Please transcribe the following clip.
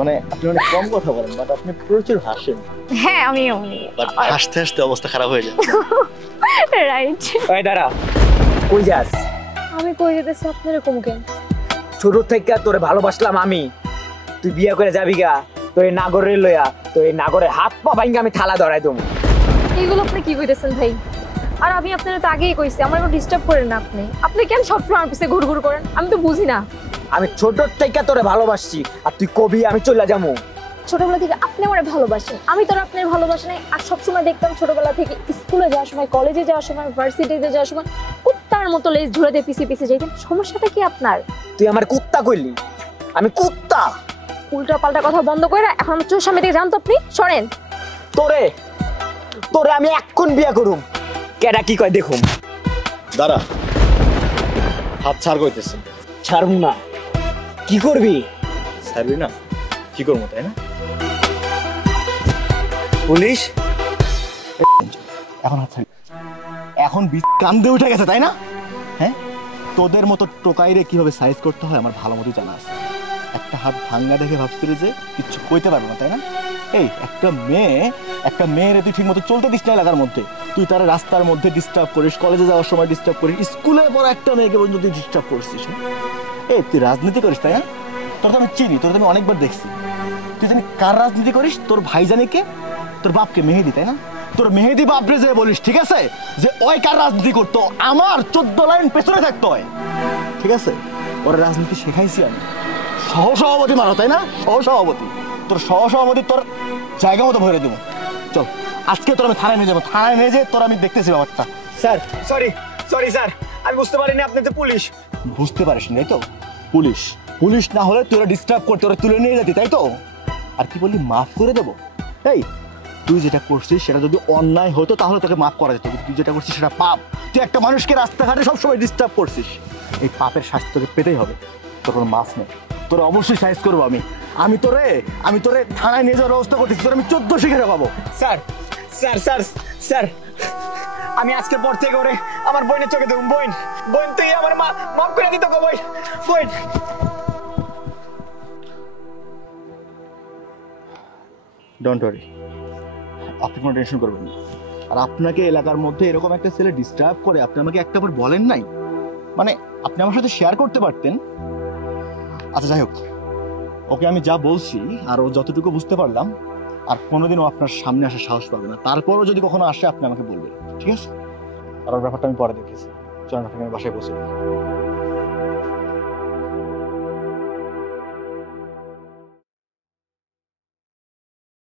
মানে আপনি অনেক কম কথা বলেন, বাট আপনি প্রচুর হাসেন। হ্যাঁ আমি বাট হাসতে হাসতে অবস্থা খারাপ হয়ে যায়। রাইট। এই দাঁড়া, কই যাস? আমি কই যেতেছি আপনার এরকম কেন? ছোট থেকে তোরে ভালোবাসলাম আমি, তুই বিয়ে করে যাবি গা, তোর এই নাগরের লইয়া, তোর এই নাগরের হাত পা ভাঙ্গা আমি থালা ধরাই দেবো। এইগুলো আপনি কি কইতেছেন ভাই? আর আমি আপনারা তো আগেই কইছি আমার একটু ডিস্টার্ব করেন না আপনি। আপনি কেন সবসময় আমার পিছে ঘুরঘুর করেন? আমি তো বুঝি না। আমি ছোট থেকে তোরে ভালোবাসছি, আর তুই কবি আমি চলে যাবো। ছোটবেলা থেকে আপনি আমারে ভালোবাসেন, আমি তো আপনার ভালোবাসা নাই। আর সবসময় দেখতাম ছোটবেলা থেকে স্কুলে যাওয়ার সময়, কলেজে যাওয়ার সময়, ভার্সিটিতে যাওয়ার সময় কুত্তার মতো লেজ ঝুড়ে দিয়ে পিছিয়ে পিছিয়ে যাইতেন। সমস্যাটা কি আপনার? তুই আমার কুত্তা কইলি? আমি কুত্তা? উল্টা পাল্টা কথা বন্ধ করে এখন আমার চোখের সামনে থেকে যান তো আপনি, সরেন। তোরে তোরে আমি এক্ষুন বিয়ে করুম। কেডা কি কয় দেখুম। দাঁড়া, হাত ছাড় কইতেছে। ছাড়ুম না। কি করবি? ছাড়বি না? কি করবো তাই না? পুলিশ এখন হাত ছাড়ি। এখন কান্দে উঠে গেছে তাই না? হ্যাঁ, তোদের মতো টোকাইরে কিভাবে সাইজ করতে হয় আমার ভালো মতো জানা আছে। একটা হাত ভাঙ্গা দেখে ভাবছিল যে কিচ্ছু কইতে পারবো না তাই না? এই একটা মেয়ের তুই ঠিক মতো চলতে দিস না এলাকার মধ্যে, তুই তার রাস্তার মধ্যে ডিস্টার্ব করিস, কলেজে যাওয়ার সময় ডিস্টার্ব করিস, স্কুলে পড়া একটা মেয়েকে পর্যন্ত তুই ডিস্টার্ব করছিস। এই তুই রাজনীতি করিস তাই না? তোর তো আমি চিনি, তোর তো আমি অনেকবার দেখছি। তুই জানি কার রাজনীতি করিস? তোর ভাই জানি কে? তোর বাপকে মেহেদি তাই না? তোর মেহেদি বাপরে যে বলিস ঠিক আছে যে ওই কার রাজনীতি করতো, আমার 14 লাইন পেছনে থাকতো হয়, ঠিক আছে? ওর রাজনীতি শেখাইছি আমি। সহসভাপতি মানো তাই না? সহসভাপতি, তোর সহসভাপতি তোর জায়গা মতো ভরে দেবো। চল আজকে তোর আমি থানায় নিয়ে যাবো, থানায় নিয়ে যেয়ে তোর আমি দেখতেছি ব্যাপারটা। স্যার সরি স্যার, আমি বুঝতে পারিনি আপনি তো পুলিশ। বুঝতে পারিস তাই তো? পুলিশ না হলে তোরা ডিস্টার্ব করতে, ওরা তুলে নিয়ে যেতি তাই তো? আর কি বললি মাফ করে দেবো? এই তুই যেটা করছিস সেটা যদি অন্যায় হতো তাহলে তোকে মাফ করা যেত, তুই যেটা করছিস সেটা পাপ। তুই একটা মানুষকে রাস্তাঘাটে সবসময় ডিস্টার্ব করছিস, এই পাপের শাস্তি তোকে পেতেই হবে। তোর কোনো মাফ নেই, তোর অবশ্যই সাইজ করবো আমি তোরে থানায় নিয়ে যাওয়ার ব্যবস্থা করতেছি, তোর আমি 14 শিখে পাবো। স্যার স্যার স্যার স্যার, আমি আজকের পর থেকে ওরে আমার বোনের চোখে দেখুন। বোন তুই আমার মাফ করে দিত গো। বোন ডোন্ট ওয়ারি, আপনি কোনো টেনশন করবেন না। আর আপনাকে এলাকার মধ্যে এরকম একটা ছেলে ডিস্টার্ব করে আপনি আমাকে একটাবার বলেন নাই, মানে আপনি আমার সাথে শেয়ার করতে পারতেন। আচ্ছা যাই হোক, ওকে আমি যা বলছি আর ও যতটুকু বুঝতে পারলাম, আর কোনোদিনও আপনার সামনে আসার সাহস পাবে না। তারপরও যদি কখনো আসে আপনি আমাকে বলবেন, ঠিক আছে? আর ওর ব্যাপারটা আমি পরে দেখেছি। চলেন আপনাকে আমি বাসায় বসে